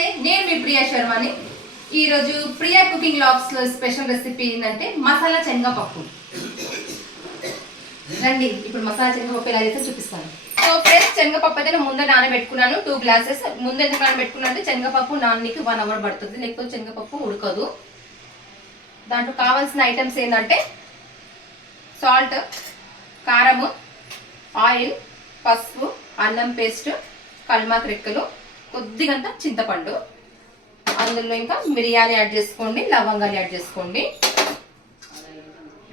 నమస్తే, నేను మీ ప్రియా శర్మని. ఈరోజు ప్రియా కుకింగ్ వ్లాగ్స్లో స్పెషల్ రెసిపీ ఏంటంటే మసాలా శనగపప్పు. రండి ఇప్పుడు మసాలా శనగపప్పు ఎలా చేస్తే చూపిస్తాను. సో ఫ్రెండ్స్, శనగపప్పు అయితే నేను ముందే నానబెట్టుకున్నాను. 2 గ్లాసెస్. ముందు ఎందుకు నానబెట్టుకున్నా అంటే శనగపప్పు నానడానికి 1 అవర్ పడుతుంది, లేకపోతే శనగపప్పు ఉడకదు. దాంట్లో కావాల్సిన ఐటమ్స్ ఏంటంటే సాల్ట్, కారము, ఆయిల్, పసుపు, అల్లం పేస్ట్, కల్మాక్ రెక్కలు, కొద్దిగంత చింతపండు, అందులో ఇంకా మిరియాలు యాడ్ చేసుకోండి, లవంగాలు యాడ్ చేసుకోండి,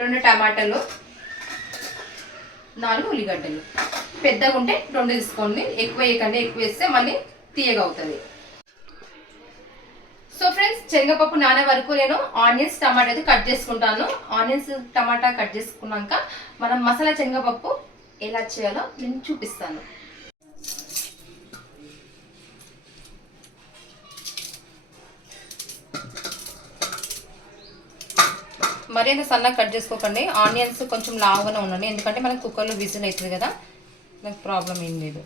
2 టమాటాలు, 4 ఉల్లిగడ్డలు. పెద్దగా ఉంటే 2 తీసుకోండి, ఎక్కువ వేయకండి, ఎక్కువ వేస్తే మళ్ళీ తీయగా అవుతుంది. సో ఫ్రెండ్స్, శనగపప్పు నానే వరకు నేను ఆనియన్స్, టమాటా అయితే కట్ చేసుకుంటాను. ఆనియన్స్, టమాటా కట్ చేసుకున్నాక మనం మసాలా శనగపప్పు ఎలా చేయాలో నేను చూపిస్తాను. మరి అంత సన్నగా కట్ చేసుకోకండి. ఆనియన్స్ కొంచెం లావుగానే ఉండండి, ఎందుకంటే మనకి కుక్కర్లో విజిల్ అవుతుంది కదా, నాకు ప్రాబ్లం ఏం లేదు.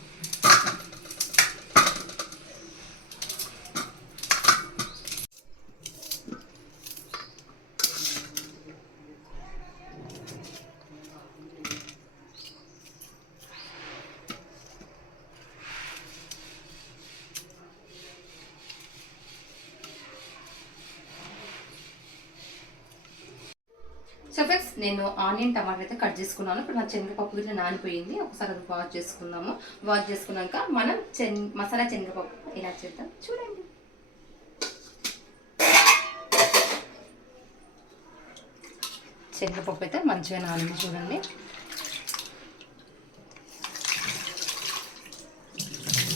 సో ఫ్రెండ్స్, నేను ఆనియన్, టమాటా అయితే కట్ చేసుకున్నాను. ఇప్పుడు నా శనగపప్పు గిట్ల నానిపోయింది. ఒకసారి అది వాష్ చేసుకుందాము. వాష్ చేసుకున్నాక మనం మసాలా శనగపప్పు ఎలా చేద్దాం చూడండి. శనగపప్పు అయితే మంచిగా నానింది చూడండి.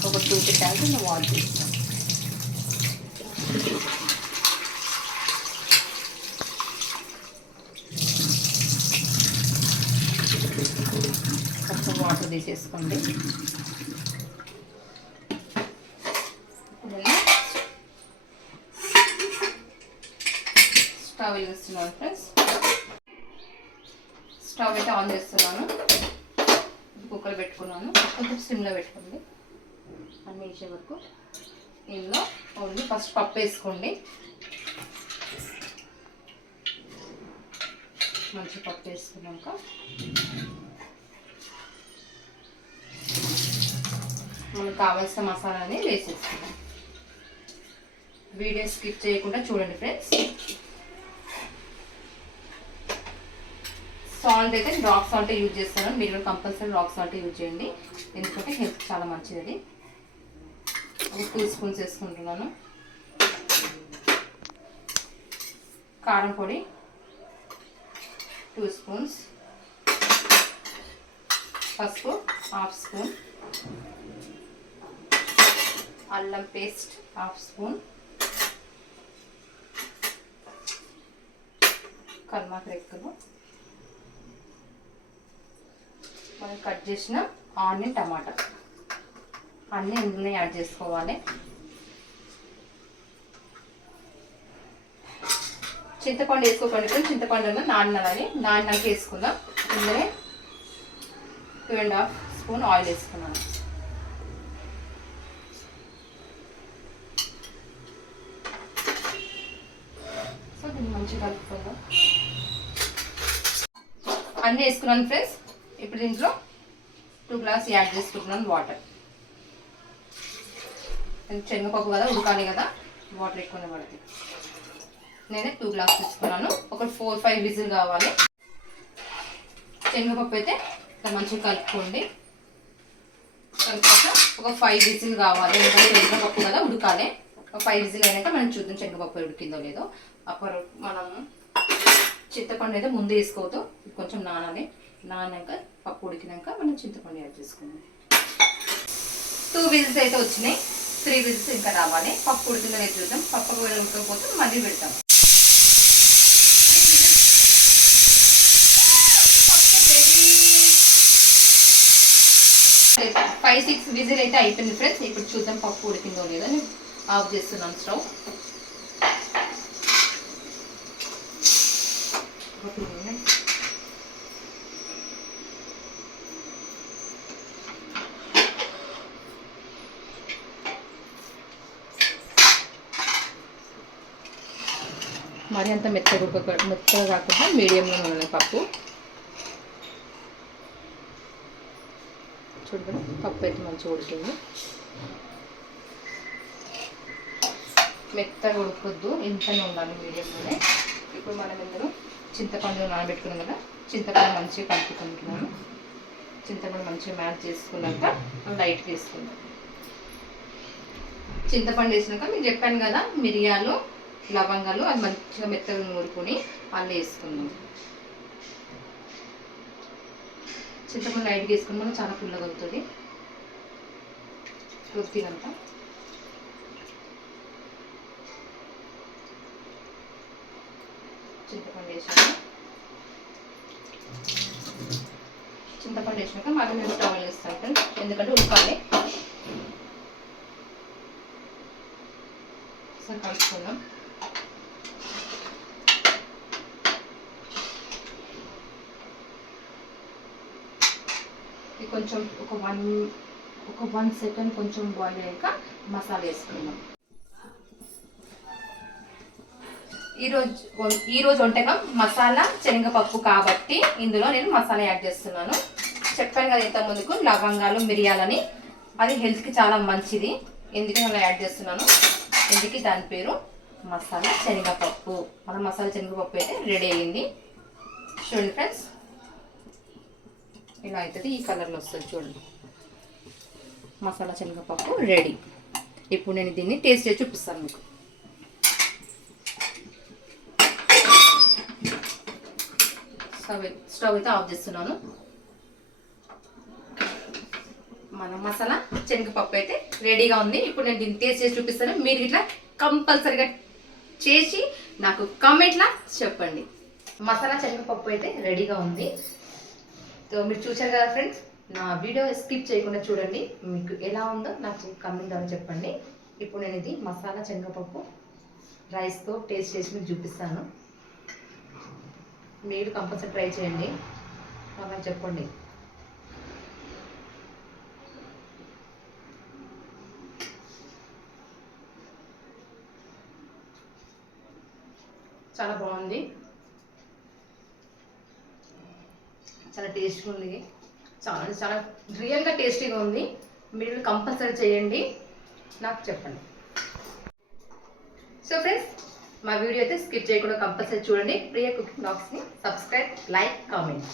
ఒక 2 టైమ్స్ నేను వాష్ చేస్తాను. వాటర్ తీసేసుకోండి. స్టవ్ వెలిగిస్తున్నాను ఫ్రెండ్స్. స్టవ్ అయితే ఆన్ చేస్తున్నాను. కుక్కర్ పెట్టుకున్నాను. కొంచెం సిమ్లో పెట్టుకోండి అన్ని వేసే వరకు. ఇందులో ఓన్లీ ఫస్ట్ పప్పు వేసుకోండి. మంచి పప్పు వేసుకున్నాక మనకు కావాల్సిన మసాలాని వేసేసుకుందాం. వీడియో స్కిప్ చేయకుండా చూడండి ఫ్రెండ్స్. సాల్ట్ అయితే రాక్ సాల్ట్ యూజ్ చేస్తాను. మీరు కూడా కంపల్సరీ రాక్ సాల్ట్ యూజ్ చేయండి, ఎందుకంటే హెల్త్ చాలా మంచిది. అది ఒక 2 స్పూన్స్ వేసుకుంటున్నాను. కారం పొడి 2 స్పూన్స్, పసుపు 1/2 స్పూన్, అల్లం పేస్ట్ 1/2 స్పూన్, కల్మాక్ రెక్కలు, మనం కట్ చేసిన ఆనియన్, టమాటా అన్నీ ఇందులో యాడ్ చేసుకోవాలి. చింతపండు వేసుకోకండి. చింతపండు నానినాక వేసుకుందాం. ఇందులో 2.5 స్పూన్ ఆయిల్ వేసుకున్నాను. సో దీన్ని మంచిగా కలుపుకుందాం. అన్నీ వేసుకున్నాను ఫ్రెండ్స్. ఇప్పుడు దీంట్లో 2 గ్లాస్ యాడ్ చేసుకుంటున్నాను వాటర్. శనగపప్పు కదా, ఉడకాలి కదా, వాటర్ ఎక్కువనే పడుతుంది. నేనే 2 గ్లాస్ తీసుకున్నాను. ఒక 4-5 విజిల్ కావాలి. శనగపప్పు అయితే ఇట్లా మంచిగా కలుపుకోండి. కలిపాక ఒక 5 విజిల్ కావాలి, ఎందుకంటే శనగపప్పు కదా ఉడకాలి. ఒక 5 విజిల్ అయినాక మనం చూద్దాం శనగపప్పు ఉడికిందో లేదో. అప్పుడు మనం చింతపండు అయితే ముందు వేసుకోవద్దు, కొంచెం నానాక పప్పు ఉడికినాక మనం చింతపండు యాడ్ చేసుకుందాం. 2 విజిల్స్ అయితే వచ్చినాయి. 3 విజిల్స్ ఇంకా రావాలి. పప్పు ఉడికిందో లేదు చూద్దాం. పప్పు ఉడకపోతే మళ్ళీ పెడతాం. 5-6 విజిల్ అయితే అయిపోయింది ఫ్రెండ్స్. ఇప్పుడు చూద్దాం పప్పు ఉడికిందో లేదో. నేను ఆఫ్ చేస్తున్నాను స్టవ్. మరి అంత మెత్తగా కాకుండా మీడియంలో ఉండాలి పప్పు. చూడండి పప్పు అయితే మంచిగా ఉడికింది. మెత్తగా ఉడకొద్దు, ఇంతనే ఉండాలి మీడియంలోనే. ఇప్పుడు మనం ఇందులో చింతపండు నానబెట్టుకున్నాం కదా, చింతపండు మంచిగా కలుపుకుంటున్నాను. చింతపండు మంచిగా మ్యాచ్ చేసుకున్నాక లైట్ తీసుకుందాం. చింతపండు వేసినాక మీకు చెప్పాను కదా, మిరియాలు లవంగాలు అది మంచిగా మెత్తగా నూరుకొని అల్లు వేసుకుందాం. చింతపండు లైట్గా వేసుకుని మనం చాలా పుల్లగా అవుతుంది కొద్దిగంతా. చింతపండు వేసాక మళ్ళీ మేము స్టవ్ వేస్తాం ఫ్రెండ్స్, ఎందుకంటే ఉడకాలి. ఒకసారి కలుపుకుందాం. ఇది కొంచెం ఒక 1 సెకండ్ కొంచెం బాయిల్ అయ్యాక మసాలా వేసుకుందాం. ఈరోజు వంటకం మసాలా శనగపప్పు కాబట్టి ఇందులో నేను మసాలా యాడ్ చేస్తున్నాను. చెప్పాను కదా ఇంత ముందుకు లవంగాలు మిరియాలని, అది హెల్త్కి చాలా మంచిది, ఎందుకు అలా యాడ్ చేస్తున్నాను. ఎందుకు దాని పేరు మసాలా శనగపప్పు. మన మసాలా శనగపప్పు అయితే రెడీ అయ్యింది. చూడండి ఫ్రెండ్స్, ఇలా అవుతుంది, ఈ కలర్లో వస్తుంది చూడండి. మసాలా శనగపప్పు రెడీ. ఇప్పుడు నేను దీన్ని టేస్ట్ చేసి చూపిస్తాను మీకు. స్టవ్ అయితే ఆఫ్ చేస్తున్నాను. మన మసాలా శనగపప్పు అయితే రెడీగా ఉంది. ఇప్పుడు నేను దీన్ని టేస్ట్ చేసి చూపిస్తాను. మీరు ఇట్లా కంపల్సరీగా చేసి నాకు కామెంట్లా చెప్పండి. మసాలా శనగపప్పు అయితే రెడీగా ఉంది. సో మీరు చూశారు కదా ఫ్రెండ్స్, నా వీడియో స్కిప్ చేయకుండా చూడండి. మీకు ఎలా ఉందో నాకు కామెంట్ ద్వారా చెప్పండి. ఇప్పుడు నేను ఇది మసాలా శనగపప్పు రైస్తో టేస్ట్ చేసి మీకు చూపిస్తాను. మీరు కంపల్సరీ ట్రై చేయండి, నాకు చెప్పండి. చాలా బాగుంది, చాలా టేస్ట్గా ఉంది, చాలా రియల్గా టేస్టీగా ఉంది. మీరు కంపల్సరీ చేయండి, నాకు చెప్పండి. సో ఫ్రెండ్స్, మా వీడియో అయితే స్కిప్ చేయకుండా కంపల్సరీ చూడండి. ప్రియ కుకింగ్ బ్లాగ్స్ని సబ్స్క్రైబ్, లైక్, కామెంట్.